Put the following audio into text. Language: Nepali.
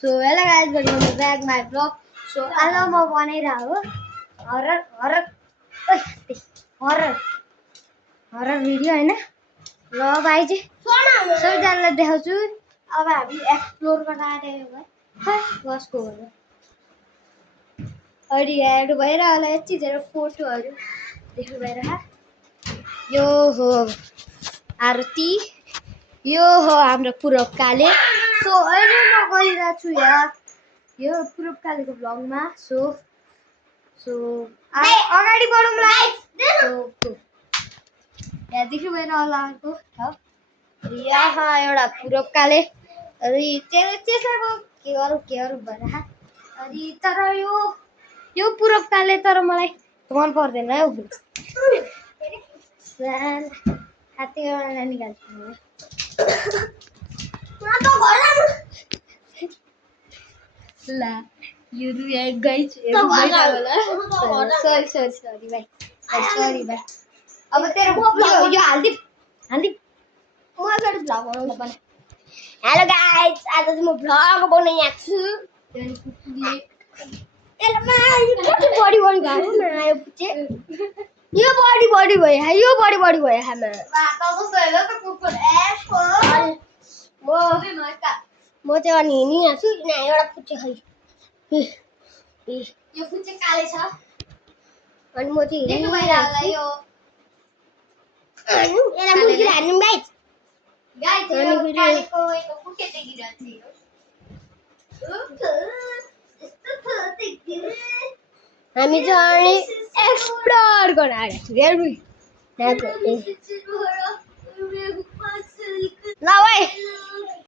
So hello guys, welcome back my vlog. So hello म बनाइरहेको horror horror horror horror video हैन र भाइ चाहिँ सबैजनालाई देखाउँछु। अब हामी एक्सप्लोर गर्न आइरहेको भयो बसको हो अहिले हेर्नु भइरहेको होला यति धेरै फोटोहरू देख्नु भइरहेको यो हो आरती यो हो हाम्रो पूरब काले। सो अहिले म गइरहेको छु यहाँ यो पूरब कालेको भ्लगमा। सो अगाडि बढौँला। यहाँ देख्नु भइरहेको होला अर्को यहाँ एउटा पूरब काले अनि त्यसमा के गरौँ भइरहेको अनि तर यो पूरब काले तर मलाई मन पर्दैन हौ। हात्तीबाट निकाल्छु ला यो गाइस सरी भाइ सरी भाइ। अब तेरो यो हाल्दी म अगाडि भ्लग बनाउनु पर्ने। हेलो गाइस आज चाहिँ म भ्लग बनाउन आएको छु। कति बढी भएको आयो पुचे यो बढी भयो हामी म चाहिँ अनि हिँडिरहेको छु किन एउटा पुच्चे खै यो पुच्चे काले छ अनि म चाहिँ हिँडिरहेको छु। हामी चाहिँ एक्सप्लोर गर्न आएको छौँ ल भाइ